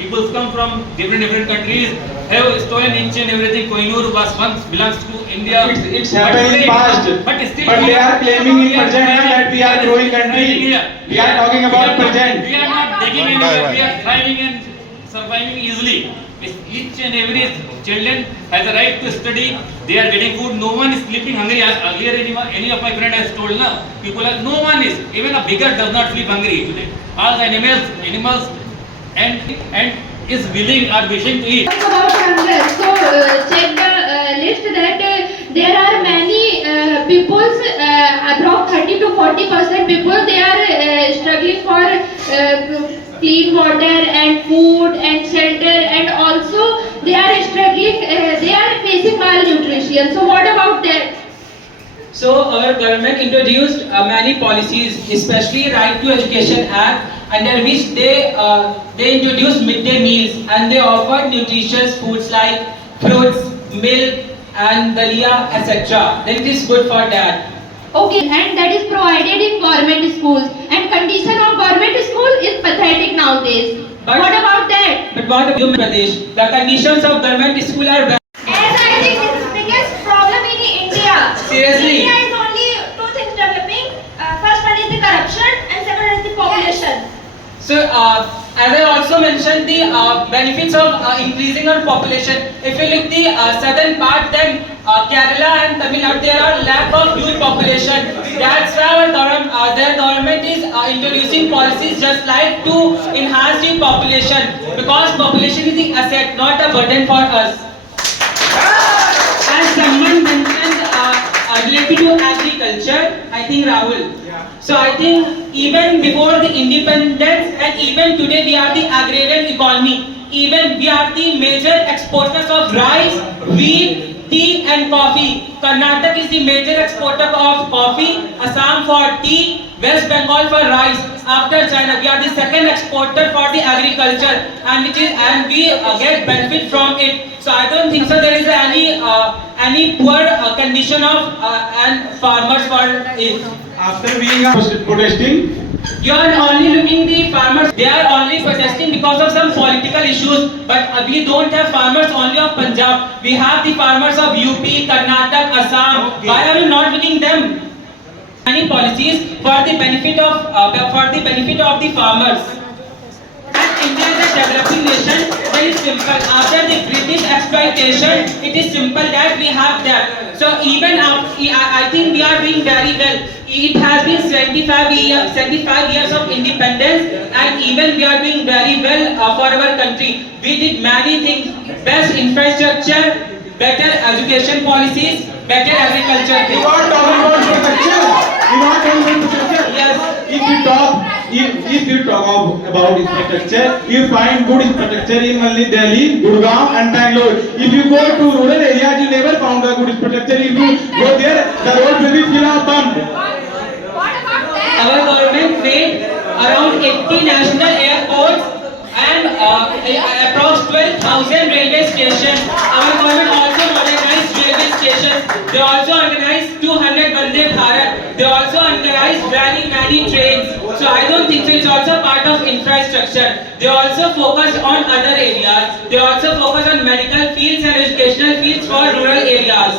People come from different countries, have stolen each and everything. Kohinoor was once belongs to India. It's happened in past. But still, But they are claiming in present that we are growing country. We are talking about present. We are not taking anywhere. We are thriving and surviving easily. Each and every children has a right to study. They are getting food. No one is sleeping hungry. Earlier, any of my friend has told, na, people are, no one is. Even a beggar does not sleep hungry today. All the animals, and is willing or wishing to eat. Talk about hunger. So check the list that there are many people, around 30 to 40% people, they are struggling for clean water and food and shelter, and also they are struggling, they are facing malnutrition. So what about that? So our government introduced many policies, especially Right to Education Act, under which they introduced midday meals, and they offered nutritious foods like fruits, milk, and dalia, etc. Then it is good for that. Okay, and that is provided in government schools, and condition of government school is pathetic nowadays. But what about that? But what about Pradesh? The conditions of government school are bad. As I think this is the biggest problem in India. Seriously? India is only two things developing. First one is the corruption and second is the population. So, as I also mentioned, the benefits of increasing our population. If you look the southern part, then Kerala and Tamil Nadu, there are lack of youth population. That's why their government is introducing policies just like to enhance the population, because population is the asset, not a burden for us. As someone mentioned related to agriculture, I think Rahul. So I think even before the independence and even today we are the agrarian economy. Even we are the major exporters of rice, wheat, tea and coffee. Karnataka is the major exporter of coffee, Assam for tea, West Bengal for rice. After China, we are the second exporter for the agriculture, and we get benefit from it. So I don't think so there is any poor condition of and farmers for it. After being protesting, You are only looking the farmers. They are only protesting because of some political issues. But we don't have farmers only of Punjab. We have the farmers of UP, Karnataka, Assam. Why are you not looking them? Any policies for the benefit of the farmers. As India is a developing nation, very simple. After the British exploitation, it is simple that we have that. So even I think we are doing very well. It has been 75 years of independence, and even we are doing very well for our country. We did many things: best infrastructure, better education policies, better agriculture. you are talking about infrastructure. You are talking about infrastructure. Yes. If you talk about infrastructure, you find good infrastructure in only Delhi, Gurgaon and Bangalore. If you go to rural areas, you never found a good infrastructure. If you go there, the road will be full of bump. What about that? Our government made around 80 national airports and approx 12,000 railway stations. Our government also modernized railway stations. They also organized 200 Vande Bharat. They also organized very many trains. So I don't think so. It's also part of infrastructure. They also focus on other areas. They also focus on medical fields and educational fields for rural areas.